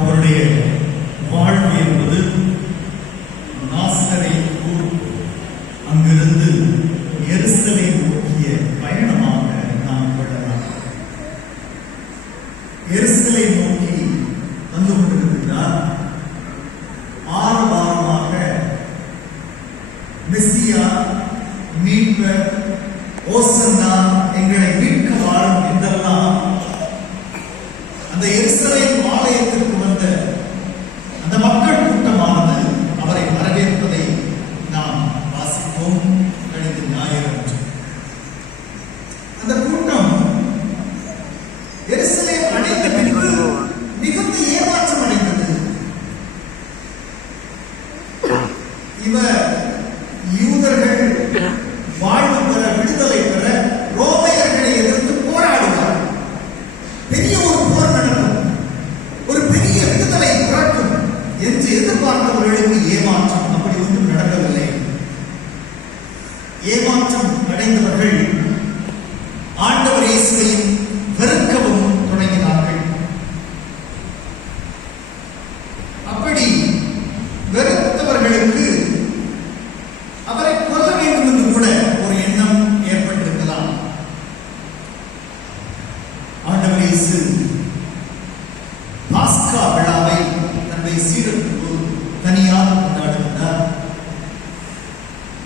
அவருடைய வாழ்வு என்பது நாசரேத் ஊர், அங்கிருந்து எருசலேம் நோக்கிய பயணமாக நாம் கொள்ளலாம். எருசலேம் நோக்கி வந்து கொண்டிருக்கிறார். 6 வாரமாக மெசியா, மீட்பர், ஓசன்னா, எங்களை மீட்க வாரும் என்றெல்லாம் அந்த எருசலேம் ஆலயத்திற்கு வந்த அந்த மக்கள் கூட்டமானது அவரை வரவேற்பதை நாம் வாசித்தோம் கழிந்த ஞாயிறு. அந்த கூட்டம் எருசலேம் அடைந்த பின்பு மிகுந்த ஏமாற்றம் அடைந்தது. இவர் யூதர்கள் வாழ்வு பெற, விடுதலை பெற ரோமையர்களை எதிர்த்து போராடுவார். பெரிய ஒரு போர் நடக்கும், ஒரு பெரிய விடுதலை பிறக்கும் என்று எதிர்பார்த்தவர்களுக்கு ஏமாற்றம். அப்படி ஒன்றும் நடக்கவில்லை. ஏமாற்றம் அடைந்தவர்கள் ஆண்டவர் இயேசுவையும் வெறுக்கவும் தொடங்கினார்கள். அப்படி வெறுத்தவர்களுக்கு அவரை கொல்ல வேண்டும் என்று கூட ஒரு எண்ணம் ஏற்பட்டிருக்கலாம். ஆண்டவர் இயேசு பாஸ்கா விழாவை தன்னுடைய சீடர்களுக்கு தனியாக கொண்டாடுகிறார்.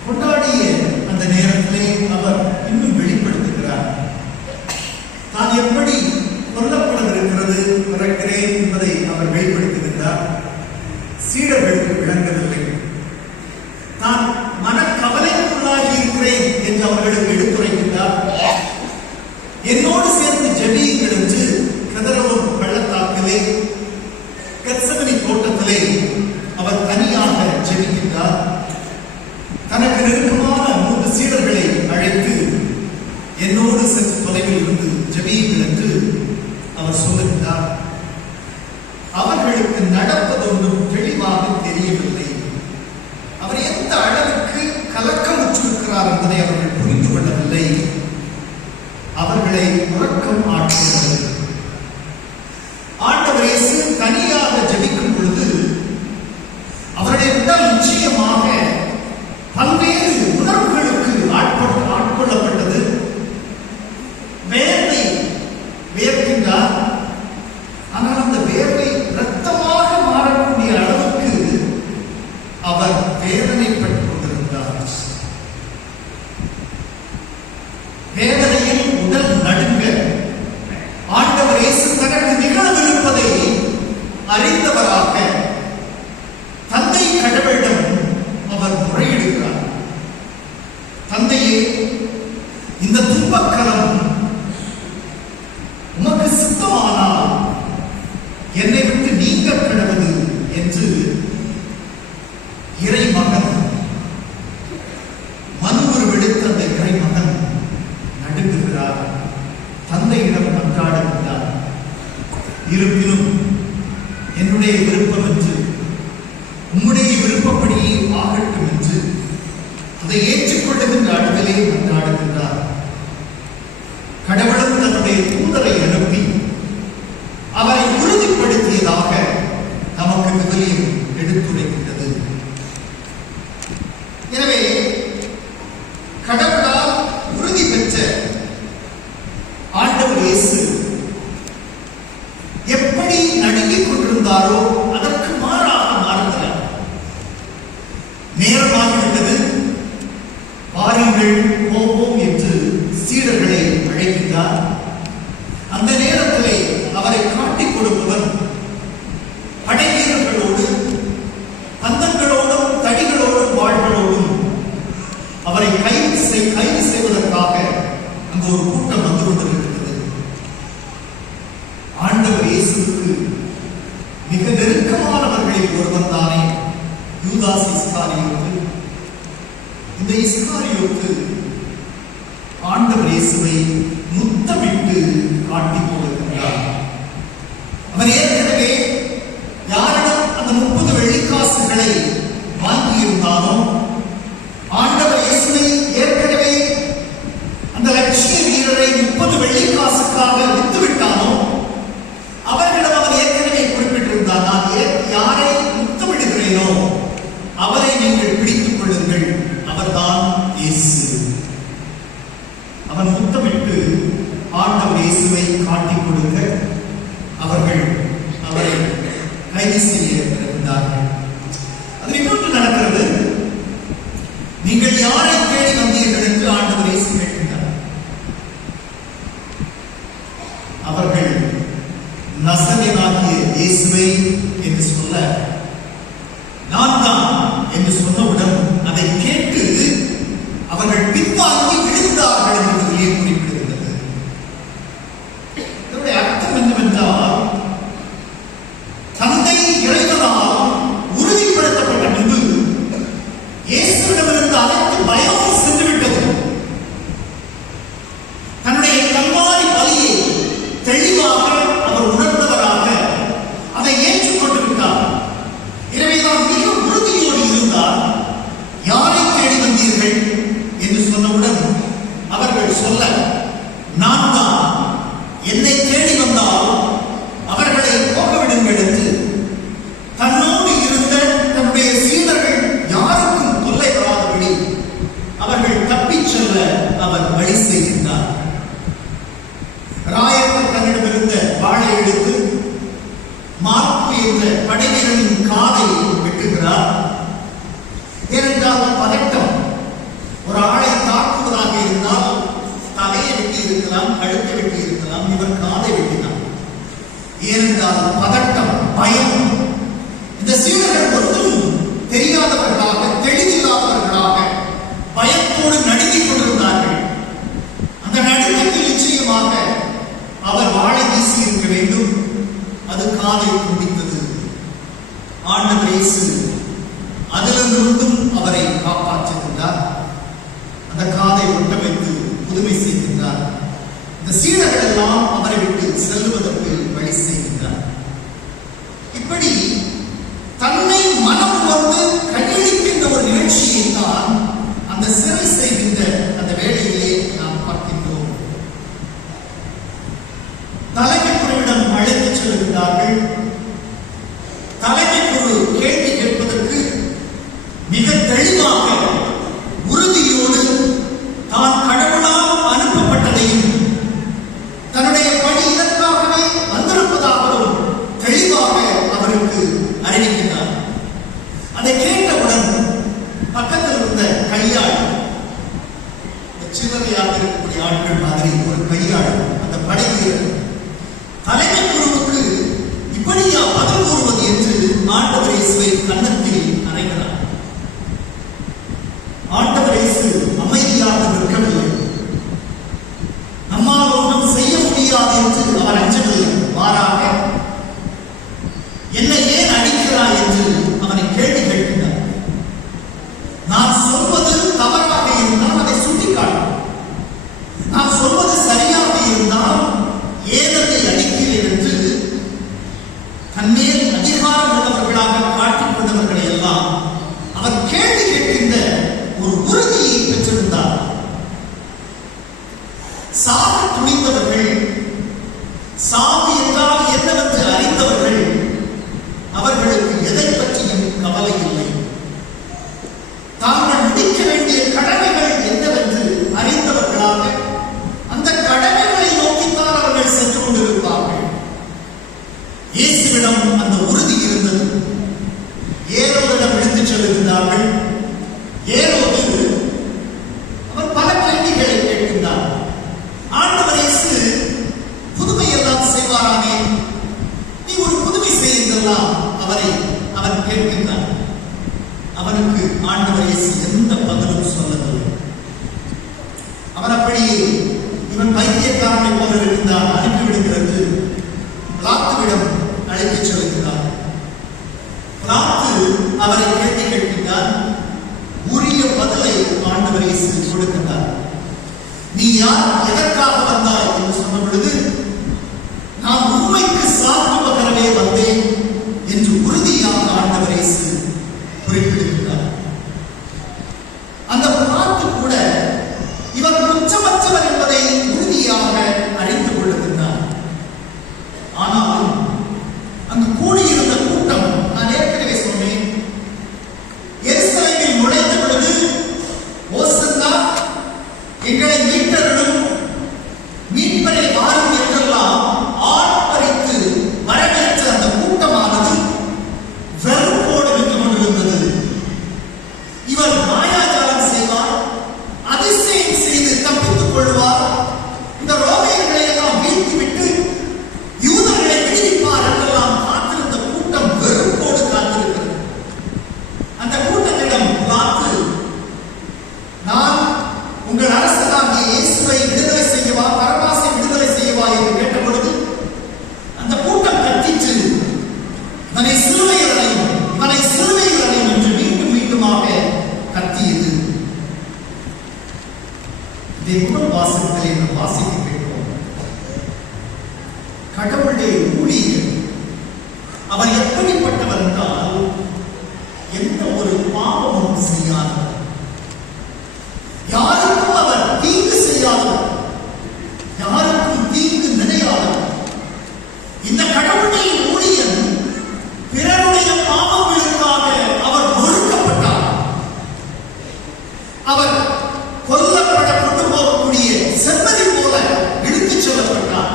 கொண்டாடிய அந்த நேரத்திலே அவர் இன்னும் வெளிப்படுத்துகிறார். தான் எப்படி கொல்லப்படவிருக்கிறது, பிறக்கிறேன் என்பதை அவர் வெளிப்படுத்துகின்றார். சீடர்களுக்கு விளங்கவில்லை. தான் மனக்கவலைக்குள்ளாகி இருக்கிறேன் என்று அவர்களுக்கு எடுத்துரைக்கின்றார். என்னோடு சேர்ந்து ஜெபியுங்கள் என்று கதறவும் பள்ளத்தாக்கிலே, கெத்செமனி தோட்டத்திலே அவர் தனியாக ஜெபிக்கின்றார். தனக்கு நெருக்கமான 3 சீடர்களை அழைத்து என்னோடு சற்று தொலைவில் இருந்து ஜெபியுங்கள் என்று அவர் சொல்லுகின்றார். அவர்களுக்கு நடப்பதொன்றும் தெளிவாக தெரியவில்லை. அவர் எந்த அளவுக்கு கலக்கமுற்றிருக்கிறார் என்பதை அவர்கள் புரிந்து கொள்ளவில்லை. அவர்களை உறக்கம் ஆட்கொண்டது. ஆண்டவர் இயேசு தனியாக ஜெபிக்கும் பொழுது அவருடைய உடல் நிச்சயமாக பல்வேறு உணர்வுகளுக்கு ஆட்கொள்ளப்பட்டது. வேர்வை வியர்க்கின்றார். ஆனால் அந்த வேர்வை இரத்தமாக மாறக்கூடிய அளவுக்கு அவர் வேதனைப்பட்டுக் கொண்டிருந்தார். வேதனையில் உடல் நடுங்க ஆண்டவர் இயேசு தனக்கு நிகழவிருப்பதை அறிந்தவராக தந்தை கடவுளிடம் அவர் முறையிடுகிறார். தந்தையே, இந்த துன்பக்கலம் உமக்கு சித்தமானால் என்னை விட்டு நீங்க கிடவது என்று இறைமகன் மனுவுருவெடுத்த அந்த இறைமகன் நடுங்குகிறார். தந்தையிடம் மன்றாடுகிறார். இருப்பினும் என்னுடைய விருப்பம் என்று உம்முடைய விருப்பப்படியே ஆகட்டும் என்று அதை ஏற்றுக்கொள்ளுகின்ற அடுதலே மன்றாடுகின்றார். கடவுளும் தன்னுடைய தூதரை அனுப்பி அவரை உறுதிப்படுத்தியதாக நமக்கு விவிலியம் எடுத்துரைக்கின்றது. எனவே கடவுளால் உறுதி பெற்ற ஆண்டவர் இயேசு எப்படி நடுங்கிக் கொண்டிருந்தாரோ அதற்கு மாறாக மாறுகிறார். நேரமாகிவிட்டது, வாருங்கள் போவோம் என்று சீடர்களை அழைக்கின்றார். அந்த நேரத்திலே அவரை காட்டிக் கொடுப்பவன் படை வீரர்களோடு, பந்தங்களோடும், தடிகளோடும், வாள்களோடும் அவரை கைது செய்வதற்காக அங்கு ஒரு கூட்டம் வந்து கொண்டிருக்கிறது. ஆண்டவர் இயேசுவுக்கு மிக நெருக்கமானவர்களில் ஒருவர் தானே யூதாஸ் இஸ்காரியோத்து. இந்த இஸ்காரியோத்து ஆண்டவர் இயேசுவை முத்தமிட்டு காட்டிக் கொடுக்கின்றார். அவர் ஏற்கனவே யாரிடம் அந்த 30 வெள்ளிக்காசுகளை வாங்கியிருந்தாலும் ஆண்டவர் இயேசுவை ஏற்கனவே அந்த லட்சிய வீரரை 30 வெள்ளிக்காசுக்காக விட்டுவிட்டானோ அவர்களிடம் அவர் ஏற்கனவே குறிப்பிட்டிருந்தார், கைது செய்ய இருந்தார்கள். அது இன்னொன்று நடக்கிறது. நீங்கள் யாரை தேடி வந்தீர்கள் என்று ஆண்டவர் இயேசு கேட்கின்றார். அவர்கள் நசரேயனாகிய இயேசுவை என்று சொல்ல, நான் தான் என்று சொன்னவுடன் அதை கேட்டு அவர்கள் பின்வாங்கி விழுந்தார்கள் என்று வெளியே குறிப்பிடுகிறது. இதனுடைய அர்த்தம் என்னவென்றால், தந்தை இறைவனால் உறுதிப்படுத்தப்பட்ட பின்பு இயேசுவிடமிருந்து அனைத்து பயமும் சென்றுவிட்டது. தன்னுடைய கல்வாரி பலியை தெளிவாக அவர் உணர்ந்தவராக அதை ஏற்றுக்கொண்டு விட்டார். எனவேதான் மிக உறுதியோடு இருந்தார். யாரை தேடி வந்தீர்கள் என்று சொன்னவுடன் அவர்கள் சொல்ல, நான் தான், என்னை தேடி வந்தால் அவர்களை போகவிடுங்கள் என்று தன்னோடு இருந்த தன்னுடைய சீடர்கள் யாருக்கும் தொல்லை வராதபடி அவர்கள் தப்பிச் செல்ல அவர் வழி செய்கின்றார். ராயர் தன்னிடமிருந்த வாளை எடுத்து மார்க்கு என்ற படைவீரனின் காதை வெட்டுகிறார். ஏனென்றால் பதட்டம். ஒரு ஆளை தாக்குவதாக இருந்தால் தலையை வெட்டி இருக்கலாம், கழுத்தை வெட்டி இருக்கலாம், இவர் காதை வெட்டினார். ஏனென்றால் பதட்டம், பயம். இந்த சீடர்கள் ஒன்றும் தெரியாதவர்களாக, தெளிவில்லாதவர்களாக பயத்தோடு நடுங்கிக் கொண்டிருந்தார்கள். அந்த நடுக்கத்தில் நிச்சயமாக அவர் வாளை வீசி இருக்க வேண்டும். அது காதை துண்டித்தது. ஆண்டவர் இயேசு அதிலிருந்தும் அவரை காப்பாற்றுகின்றார். அந்த காதை ஒட்ட வைத்து புதுமை செய்கின்றார். இந்த சீடர்கள் எல்லாம் அவரை விட்டு செல்லுவதற்கு வழி செய்கின்றார். இப்படி தன்னை மனம் வந்து கையளிக்கின்ற ஒரு நிகழ்ச்சியை தான் அந்த சிறை செய்கின்ற அந்த வேளையிலே நாம் பார்க்கின்றோம். தலைமை குருவிடம் அழைத்துச் செல்கின்றார்கள். தலைமை குரு கேள்வி கேட்பதற்கு மிக தெளிவாக, உறுதியோடு தான் கடவுளால் அனுப்பப்பட்டதையும் தன்னுடைய பணி இதற்காகவே வந்திருப்பதாகவும் தெளிவாக அவருக்கு அறிவிக்கிறார். அதை கேட்டவுடன் பக்கத்தில் இருந்த கையாள், சில்லறையாக இருக்கக்கூடிய ஆட்கள் மாதிரி ஒரு கையாள், அந்த படை வீரர் தலைமை குருவுக்கு இப்படியா பதில் கூறுவது என்று ஆண்டவர் இயேசுவை கன்னத்தில் அறைகிறார். ஆண்டவர் இயேசு அமைதியாக நிற்கவில்லை. நம்மால் ஒன்றும் செய்ய முடியாது என்று அவர் அஞ்சவில்லை. மாறாக, என்னை ஏன் அடிக்கிறாய் என்று அவனை கேள்வி கேட்கிறார். நான் சொல்வது தவறாக இருந்தால் அதை சுட்டிக்காட்டும். நான் சொல்வது சரியாக இருந்தால் ஏன் அதை அடிக்கிறேன் என்று தன்மேல் அதிகாரம் உள்ளவர்களாக காட்டிக் கொண்டவர்களை எல்லாம் அவர் கேள்வி கேட்கின்ற ஒரு உறுதியை பெற்றிருந்தார். சாக துணிந்தவர்கள், சாவு என்றால் என்னவென்று அறிந்தவர்கள், அவர்களுக்கு எதை பற்றியும் கவலை இல்லை. தாங்கள் முடிக்க வேண்டிய கடமைகள் என்னவென்று அறிந்தவர்களாக அந்த கடமைகளை நோக்கித்தான் அவர்கள் சென்று கொண்டிருப்பார்கள். இயேசுவிடம் அந்த உறுதி இருந்தது. ஏரோதிடம் விழுந்து செல்கின்றார்கள். ஏரோது அவர் பல கேள்விகளை கேட்கின்றார். ஆண்டவர் இயேசு புதுமையெல்லாம் செய்வாராமே, நீ ஒரு புதுமை செய்யுங்கெல்லாம் அவன் கேட்கின்றான். அவனுக்கு ஆண்டவர் இயேசு எந்த பதிலும் சொல்லவில்லை. அவன் அப்படியே இவன் பைத்தியக்காரனை போல இருந்தான், அனுப்பிவிடுகிறது. பிலாத்துவிடம் அழைத்துச் செல்கிறார். பிலாத்து அவரை கேள்வி கேட்கின்றார். உரிய பதிலை ஆண்டவர் இயேசு கொடுக்கின்றார். நீ யார், எதற்காக வந்தாய் என்று சொன்ன பொழுது, நான் உண்மைக்கு சான்று பகரவே வந்தேன் என்று உறுதியாக ஆண்டவர் இயேசு குறிப்பிடுகின்றார். அந்த பிலாத்து கூட இவர் குற்றமற்றவர் என்பதை உறுதியாக அறிந்து கொள்ளுகின்றார். ஆனால் அங்கு கூடியிருந்த கூட்டம், நான் ஏற்கனவே சொன்னேன், எருசலேமில் நுழைந்த பொழுது ஓசன்னா, எங்களை மீட்டர்களும் மீட்பரை வாரும் என்றெல்லாம் ஆர்ப்பரித்து வரவேற்ற அந்த அவர் எப்படிப்பட்டவர் என்றால் எந்த ஒரு பாவமும் செய்யாதவர், யாருக்கும் அவர் தீங்கு செய்யாதவர், யாருக்கும் தீங்கு நினையாதவர். இந்த கடவுளுடைய ஊழியன் பிறருடைய பாவங்களுக்காக அவர் ஒடுக்கப்பட்டார். அவர் கொல்லப்பட கொண்டு போகக்கூடிய செம்மறி போல இழுத்துச் செல்லப்பட்டார்.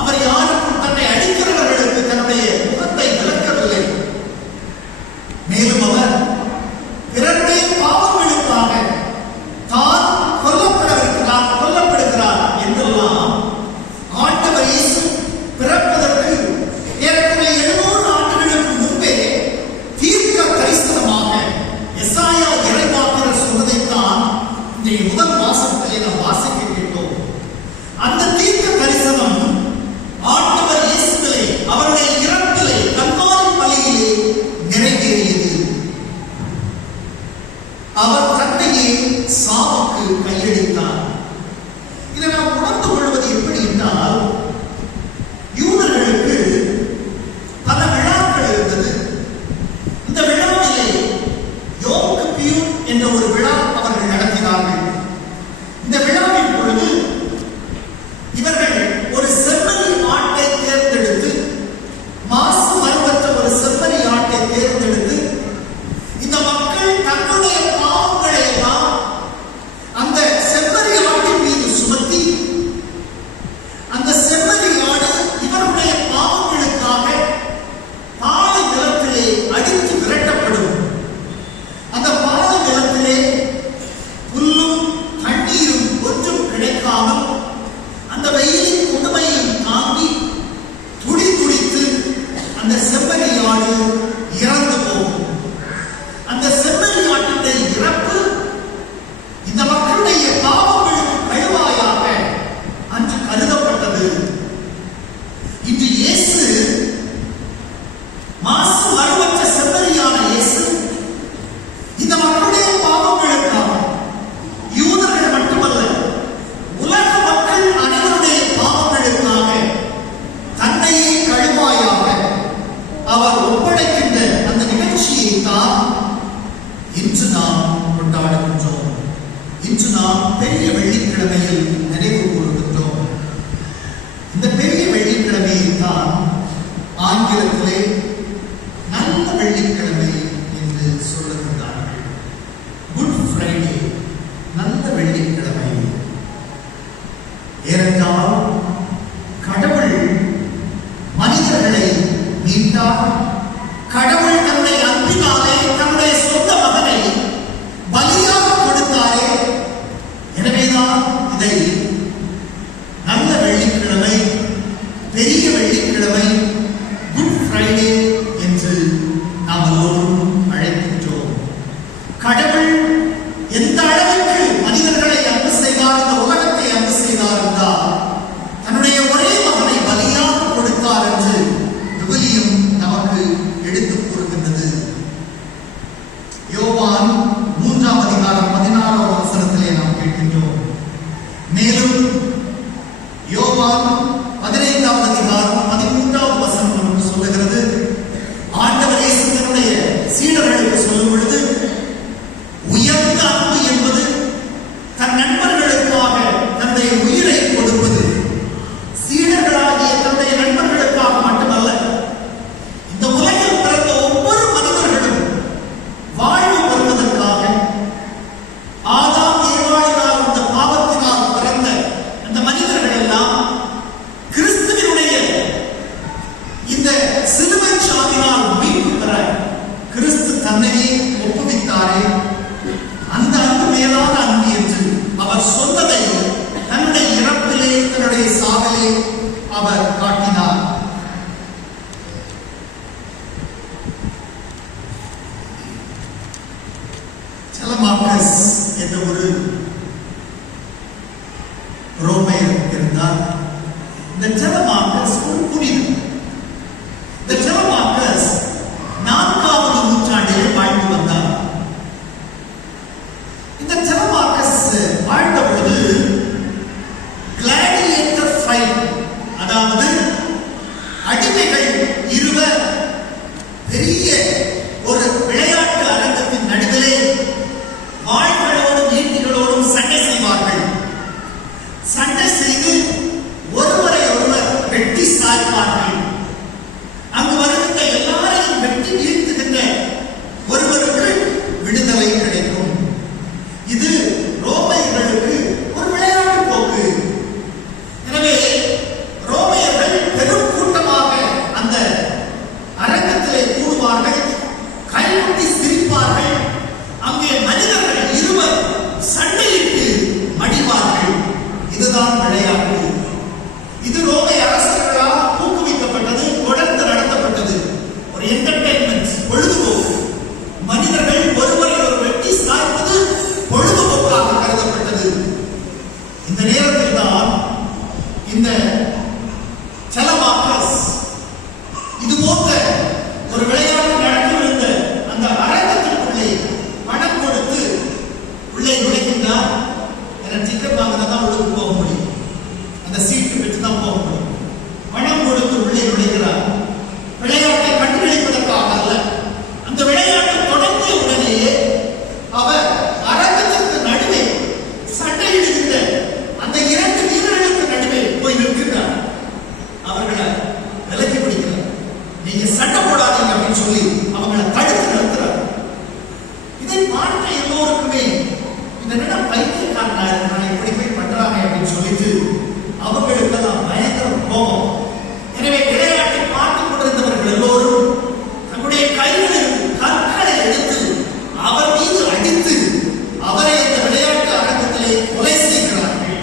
அவர் யாருக்கும் தன்னை அடிக்கிறவர்களுக்கு தன்னுடைய முகத்தை விளக்கவில்லை. மேலும் அவர் பிறருடைய பாவங்களுக்காக தான் கொல்லப்படுகிறார் என்றெல்லாம் ஆண்டவர் இயேசு பிறப்பதற்கு ஏறக்குறைய 700 ஆண்டுகளுக்கு முன்பே தீர்க்க தரிசனமாக எசாயா இறைவாக்கினர் சொன்னதைத்தான் இந்த முதல் வாசகத்திலே நாம் வாசிக்க கேட்டோம். அந்த தீர்க்க தரிசனம் ஆண்டவர் இயேசுவிலே அவருடைய இறப்பிலே கல்வாரி பலியிலே நிறைவேறியது. அவர் தன்னையே சாவுக்கு கையளித்தார். இதை நாம் உணர்ந்து கொள்வது எப்படி என்றால், யூதர்களுக்கு பல விழாக்கள் இருந்தது. இந்த விழாவிலே யோம் கிப்பூர் என்ற ஒரு விழா அவர்கள் நடத்தினார்கள். இந்த விழாவின் பொழுது இவர்கள் ஒரு செம்மறி ஆட்டை தேர்ந்தெடுத்து, மாசு மறுவற்ற ஒரு செம்மறி ஆட்டை தேர்ந்தெடுத்து, இந்த மக்கள் தன்னுடைய பாவங்களை எல்லாம் அந்த செம்மறி ஆட்டின் மீது சுமத்தி, அந்த செம்மறி ஆடு இவருடைய பாவங்களுக்காக பாலை நிலத்திலே அடித்து விரட்டப்படும். அந்த பாலை நிலத்திலே புல்லும் தண்ணீரும் ஒன்றும் கிடைக்காமல் அந்த வெயிலின் கொடுமையும் தாங்கி துடி துடித்து அந்த செம்மறி ஆடு இறந்து போகும். அந்த செம்மறி ஆட்டினுடைய இறப்பு இந்த மக்களுடைய பாவங்களுக்கு கழுவாயாக அன்று கருதப்பட்டது. இன்று இயேசு, மாசு மறுவற்ற செம்மறியான இயேசு, இந்த மக்களுடைய பாவங்களுக்காக, யூதர்கள் மட்டுமல்ல உலக மக்கள் அனைவருடைய பாவங்களுக்காக தன்னையே கழுவாயாக அவர் ஒப்படைக்கின்ற அந்த நிகழ்ச்சியை தான் இன்று நாம் கொண்டாடுகின்றோம். இன்று நாம் பெரிய வெள்ளிக்கிழமையில் நினைவு கூறுகின்றோம். இந்த பெரிய வெள்ளிக்கிழமையை தான் ஆங்கிலத்திலே நல்ல வெள்ளிக்கிழமை என்று சொல்லுகின்றார்கள். குட் ஃப்ரைடே, நல்ல வெள்ளிக்கிழமை. ஏனென்றால் கடவுள் மனிதர்களை மீட்டார். கடவுள் தன்னுடைய அன்பினாலே தன்னுடைய சொந்த மகனை பலியாக கொடுத்தாரே. எனவேதான் இதை நல்ல வெள்ளிக்கிழமை, பெரிய வெள்ளிக்கிழமை, குட் ஃப்ரைடே என்று நாம் எல்லோரும் அழைக்கின்றோம். கடவுள் எந்த அளவுக்கு மனிதர்களை அன்பு செய்தார், இந்த உலகத்தை அன்பு செய்தார் என்றால் தன்னுடைய ஒரே மகனை பலியாக கொடுத்தார் என்று விவிலியம் நமக்கு எடுத்துக் கூறுகின்றது. யோவான் 3ஆம் அதிகாரம் 16ஆம் வசனத்திலே நாம் கேட்கின்றோம். மேலும் யோவான் 15ஆம் அதிகாரம் 13ஆம் வசனம் நமக்கு சொல்லுகிறது, ஆண்டவர் இயேசு தன்னுடைய சீடர்களுக்கு சொல்லும் பொழுது, உயர்ந்த அன்பு என்பது தன் நண்பர்களுக்காக தன்னுடைய உயிரை கொடுப்பது. சீடர்களாகிய தன்னுடைய நண்பர்களுக்காக மட்டுமல்ல, இந்த உலகில் பிறந்த ஒவ்வொரு மனிதர்களும் வாழ்வு பெறுவதற்காக, ஆதாம் ஏவாளினால் இந்த பாவத்தினால் பிறந்த அந்த மனிதர்கள் எல்லாம் கிறிஸ்துவினுடைய இந்த சிலுவை சாவினால் மீட்பு பெற கிறிஸ்து தன்னையே ஒப்புவித்தாரே. அந்த அன்பு மேலான அன்பு என்று அவர் சொன்னதை தன்னுடைய இறப்பிலே, தன்னுடைய சாவிலே அவர் காட்டினார். செலமாக்கஸ் என்ற ஒரு ரோமையர் இருந்தார். இந்த செலமாக்கஸ் ஒரு புனிதர். இந்த செலமாக்கஸ் 4ஆவது நூற்றாண்டிலே வாழ்ந்து வந்தார். இந்த செலமாக்கஸ் வாழ்ந்த பொழுது கிளாடியேட்டர் ஃபைட், அதாவது அடிமைகள் இருவர் பெரிய ஒரு விளையாட்டு அரங்கத்தின் நடுவிலே வாள்களோடும் ஈட்டிகளோடும் சண்டை செய்வார்கள். சண்டை செய்து ஒருவரை ஒருவர் வெட்டி சாய்ப்பார்கள். அங்கு வருகின்ற எல்லாரையும் வெட்டி வீழ்த்துகின்ற ஒருவருக்கு விடுதலை கிடைக்கும். இது ரோமையர்களுக்கு ஒரு விளையாட்டு போக்கு. எனவே ரோமையர்கள் பெரும் கூட்டமாக அந்த அரங்கத்திலே கூடுவார்கள், கைகொட்டி சிரிப்பார்கள். அங்கே மனிதர்கள் இருவர் சண்டையிட்டு மடிவார்கள். இதுதான் விளையாட்டு. இது ரோமை அரசர்களால் ஊக்குவிக்கப்பட்டது, தொடர்ந்து நடத்தப்பட்டது. ஒரு என்டர்டெயின்மெண்ட், பொழுதுபோக்கு. மனிதர்கள் ஒருவரை ஒரு வெட்டி சாய்ப்பது பொழுதுபோக்காக கருதப்பட்டது. இந்த நேரத்தில் தான் இந்த செலமாக்கஸ் இது போன்ற ஒரு விளையாட்டு நடத்திவிருந்த அந்த அரங்கத்திற்குள்ளே பணம் கொடுத்து உள்ளே நுழைகின்றார். டிக்கெட் வாங்கினா தான் உள்ளுக்கு போக முடியும், அந்த சீட்டு பெற்று தான் போக முடியும். பணம் கொடுத்து உள்ளே நுழைகிறார். விளையாட்டை கண்டுகளிப்பதற்காக அல்ல. அந்த விளையாட்டு தொடங்கிய உடனேயே அவர் அரங்கத்திற்கு நடுவே சண்டையிடுகின்ற அந்த இரண்டு வீரர்களுக்கு நடுவே போய் நிற்கிறார். அவர்களை விலக்கி பிடிக்கிறார். நீங்க சண்டை போடாதீங்க அப்படின்னு சொல்லி அவங்களை தடுத்து நிறுத்துறார். இதை பார்த்த எல்லோருக்குமே இந்த நிலம் பைத்தியக்காரனா இருக்கிறான், இப்படி போய் பண்றாங்க அப்படின்னு சொல்லிட்டு அவங்களுக்கெல்லாம் பயங்கர கோபம். எனவே விளையாட்டை பார்த்துக் கொண்டிருந்தவர்கள் எல்லோரும் தன்னுடைய கைகளில் கற்களை எடுத்து அவர் மீது அடித்து அவரை இந்த விளையாட்டு அரங்கத்திலே கொலை செய்கிறார்கள்.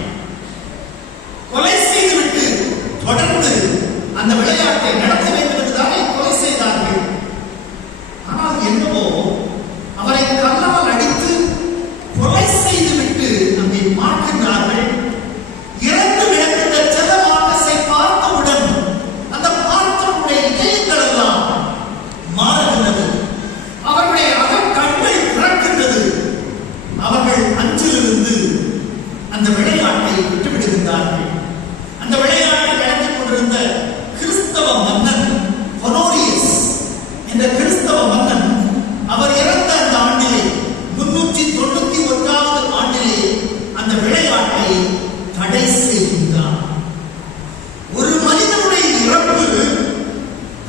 கொலை செய்துவிட்டு தொடர்ந்து அந்த விளையாட்டை நடத்த வேண்டும் என்றுதானே கொலை செய்தார்கள். ஆனால் என்னவோ அவரை கல்லால் அடித்து கொலை செய்துவிட்டு அங்கே பார்க்கின்றார்கள். இறந்து கிடக்கின்ற செலமாக்கஸை பார்த்தவுடன் அந்த பார்த்தவருடைய இதயங்கள் எல்லாம் மாறுகின்றது. அவருடைய அகக்கண்கள் திறக்கின்றது. அவர்கள் அஞ்சிலிருந்து அந்த விளையாட்டை விட்டுவிடுகின்றார்கள். அந்த விளையாட்டை நடத்திக் கொண்டிருந்த கிறிஸ்தவ மன்னன் ஹொனோரியஸ் என்ற கிறிஸ்தவ மன்னன், அவர் இறந்த அந்த ஆண்டிலே 391வது ஆண்டிலே அந்த விளையாட்டை தடை செய்கின்றார். ஒரு மனிதனுடைய இறப்பு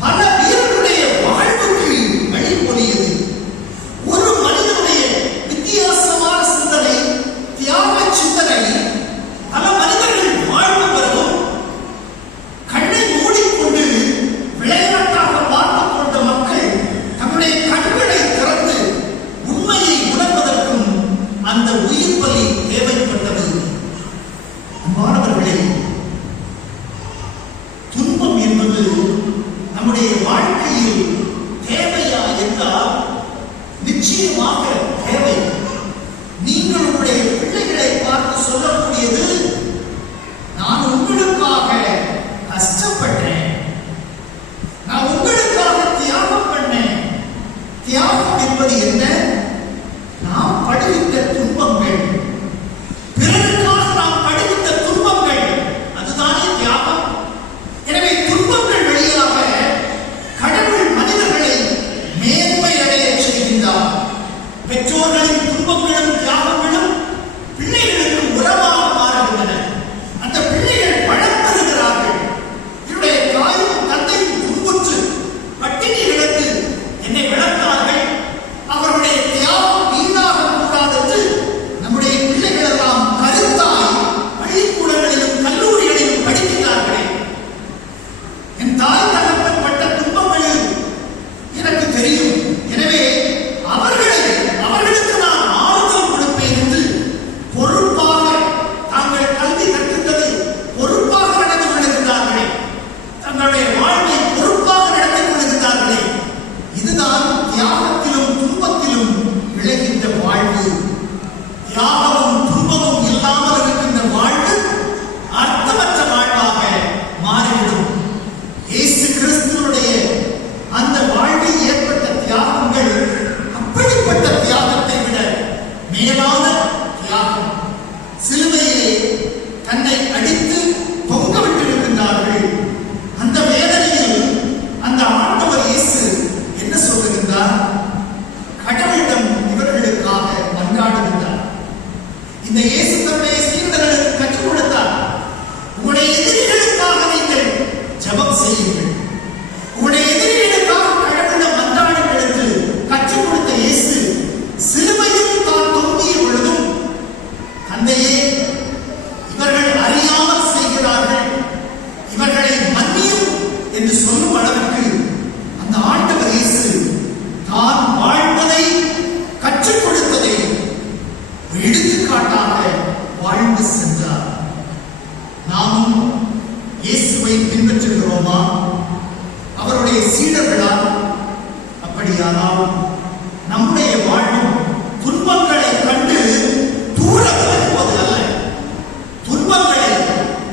பல வீரர்களுடைய வாழ்வுக்கு வழிமொழியது. ஒரு மனிதனுடைய வித்தியாசமான சிந்தனை, தியாக சிந்தனை பல மனிதர்கள் வாழ்வு பெறவும் கண்ணை மூடிக்கொண்டு விளையாட்டாக பார்த்துக் கொண்ட மக்கள் தன்னுடைய கண்களை திறந்து உண்மையை உணர்வதற்கும் அந்த உயிர் பலி தேவைப்பட்டது. மாணவர்களே, துன்பம் என்பது நம்முடைய வாழ்க்கையில் தேவையா என்றால் நிச்சயமாக தேவை. நீங்கள் உங்களுடைய பிள்ளைகளை பார்த்து சொல்லக்கூடியது, நான் உங்களுக்காக கஷ்டப்பட்டேன், நான் உங்களுக்காக தியாகம் பண்ணேன். தியாகம் என்பது என்ன? நாம் படுகின்ற துன்பங்கள், பிறருக்காக நாம் படுகின்ற துன்பங்கள், அதுதானே தியாகம். எனவே துன்பங்கள் வழியாக கடவுள் மனிதர்களை மேன்மை அடைய செய்கின்றார். பெற்றோர்களின் துன்பங்களும் தியாகங்களும் பிள்ளைகளுக்கு உரமாக மாறுகின்றன. அந்த பிள்ளைகள் பலம் பெறுகிறார்கள். என்னுடைய தாயும் தந்தையும் துன்புற்று பட்டினி கிடந்து என்னை வளர்த்தார்கள், அவருடைய தியாகம் வீணாக கூடாது என்று நம்முடைய பிள்ளைகள் எல்லாம் கருத்தாய் பள்ளிக்கூடங்களிலும் கல்லூரிகளிலும் படிக்கிறார்களே. என் தாய் தகப்பன் பட்ட துன்பங்களில் எனக்கு தெரியும். எனவே அவர்களுக்கு நான் ஆறுதல் எடுத்துக்காட்டாக வாழ்ந்து சென்றார். நாமும் இயேசுவை பின்பற்றுகிறோமா? அவருடைய சீடர்களா? அப்படியானால் நம்முடைய வாழ்வும் துன்பங்களை கண்டு தூர விலகுவது அல்ல, துன்பங்களை,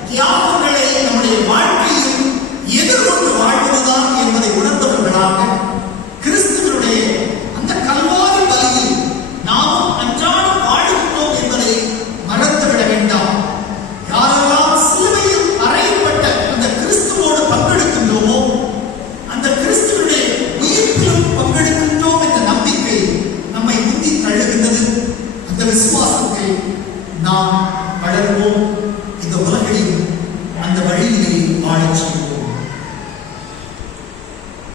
தியாகங்களை நம்முடைய வாழ்க்கையில் எதிர்கொண்டு வாழ்வதுதான் என்பதை உணர்ந்தவர்களாக கிறிஸ்துவனுடைய அந்த கல்வாரி பலியில் நாம் அன்றாடம் வாழுகிறோம் என்பதை மறந்துவிட வேண்டாம். யாரெல்லாம் சிலுவையில் அறையப்பட்ட அந்த கிறிஸ்துவோடு பங்கெடுக்கின்றோமோ, அந்த கிறிஸ்துவனுடைய உயிர்ப்பிலும் பங்கெடுக்கின்றோம் என்ற நம்பிக்கை நம்மை உந்தி தழுகின்றது. அந்த விசுவாசத்தை நாம் வளர்வோம்.